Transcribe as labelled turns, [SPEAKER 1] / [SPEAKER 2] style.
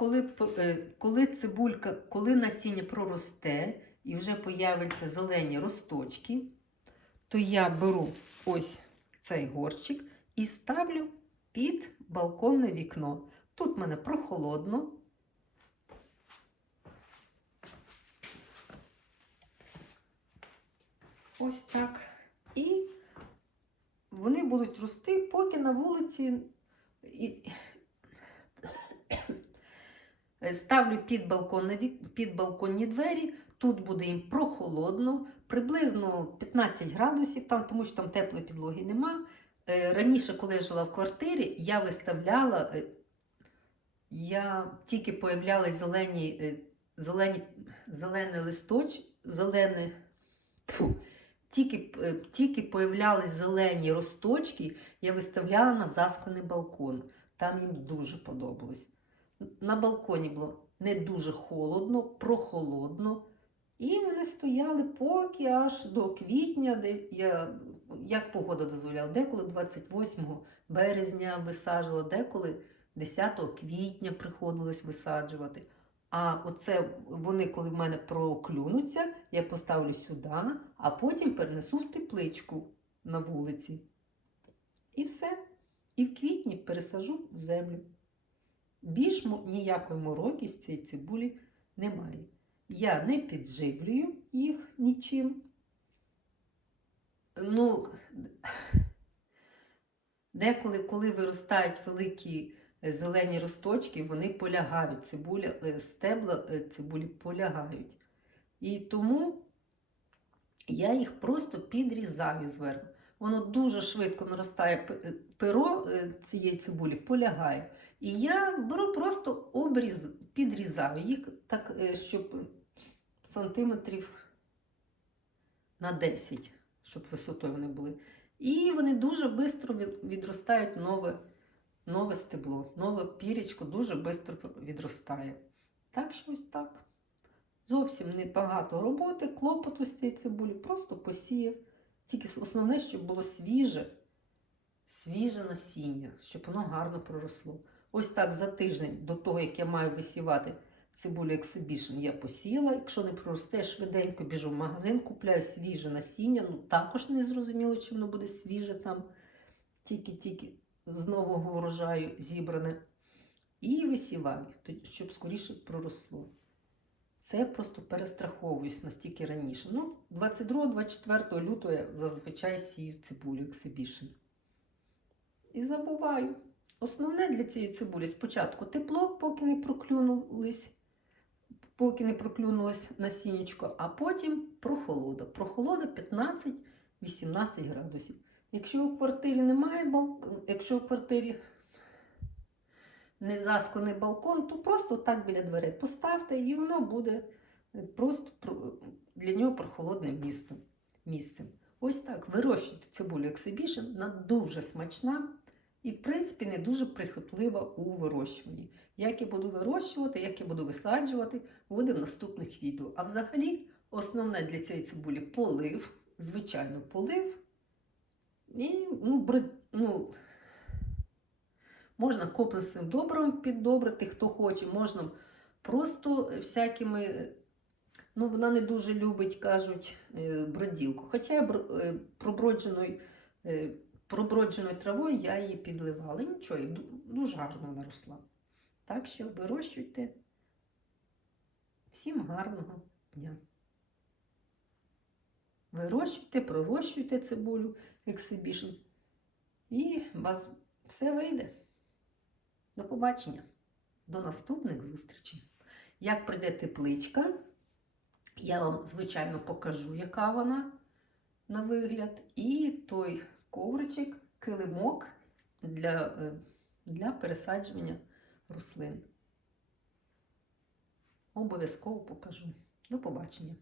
[SPEAKER 1] коли, е, коли цибулька, коли насіння проросте і вже появляться зелені росточки, то я беру ось цей горщик і ставлю під балконне вікно. Тут в мене прохолодно. Ось так. І вони будуть рости, поки на вулиці. Ставлю під, балконне під балконні двері. Тут буде їм прохолодно, приблизно 15 градусів, там, тому що там теплої підлоги нема. Е, Раніше, коли я жила в квартирі, я виставляла, е, я тільки появлялись зелені, е, зелені, зелений листоч, зелене, тьфу, тільки, е, тільки появлялись зелені росточки, я виставляла на засклений балкон. Там їм дуже подобалось. На балконі було не дуже холодно, прохолодно. І вони стояли поки аж до квітня, де я, як погода дозволяла, деколи 28 березня висаджувала, деколи 10 квітня приходилось висаджувати. А оце вони, коли в мене проклюнуться, я поставлю сюди, а потім перенесу в тепличку на вулиці. І все. І в квітні пересажу в землю. Більш ніякої мороки з цієї цибулі немає. Я не підживлюю їх нічим. Ну, деколи, коли виростають великі е, зелені росточки, вони полягають, цибуля, е, стебла е, цибулі полягають. І тому я їх просто підрізаю зверху. Воно дуже швидко наростає е, перо е, цієї цибулі, полягає. І я беру просто обріз, підрізаю їх так, е, щоб сантиметрів на 10, щоб висотою вони були. І вони дуже швидко відростають нове, нове стебло, нове пірічко дуже швидко відростає. Так що ось так. Зовсім не багато роботи, клопоту з цієї цибулі, просто посіяв. Тільки основне, щоб було свіже, свіже насіння, щоб воно гарно проросло. Ось так за тиждень до того, як я маю висівати цибулю Exhibition, я посіяла. Якщо не проросте, я швиденько біжу в магазин, купляю свіже насіння. Ну також не зрозуміло, чи воно буде свіже там, тільки-тільки з нового врожаю зібране. І висіваю, щоб скоріше проросло. Це я просто перестраховуюсь настільки раніше. Ну, 22-24 лютого я зазвичай сію цибулю Exhibition. І забуваю. Основне для цієї цибулі спочатку тепло, поки не проклюнулись, поки не проклюнулось насіннячко, а потім прохолода. Прохолода 15-18 градусів. Якщо у квартирі немає балкону, якщо у квартирі не засклений балкон, то просто так біля дверей поставте, і воно буде просто для нього прохолодним місцем. Ось так вирощуйте цибулю Exhibition, вона дуже смачна і, в принципі, не дуже прихотлива у вирощуванні. Як я буду вирощувати, як я буду висаджувати, буде в наступних відео. А взагалі, основне для цієї цибулі полив, звичайно, полив. І ну, бри- ну, Можна комплексним добром піддобрити, хто хоче, можна просто всякими. Ну, вона не дуже любить, кажуть, е, броділку. Хоча я е, пробродженою, е, пробродженою травою я її підливала. Нічого, дуже гарно вона росла. Так що вирощуйте. Всім гарного дня. Вирощуйте, пророщуйте цибулю Exhibition. І у вас все вийде. До побачення. До наступних зустрічей. Як прийде тепличка, я вам, звичайно, покажу, яка вона на вигляд. І той ковричок, килимок для, е, для пересаджування рослин. Обов'язково покажу. До побачення.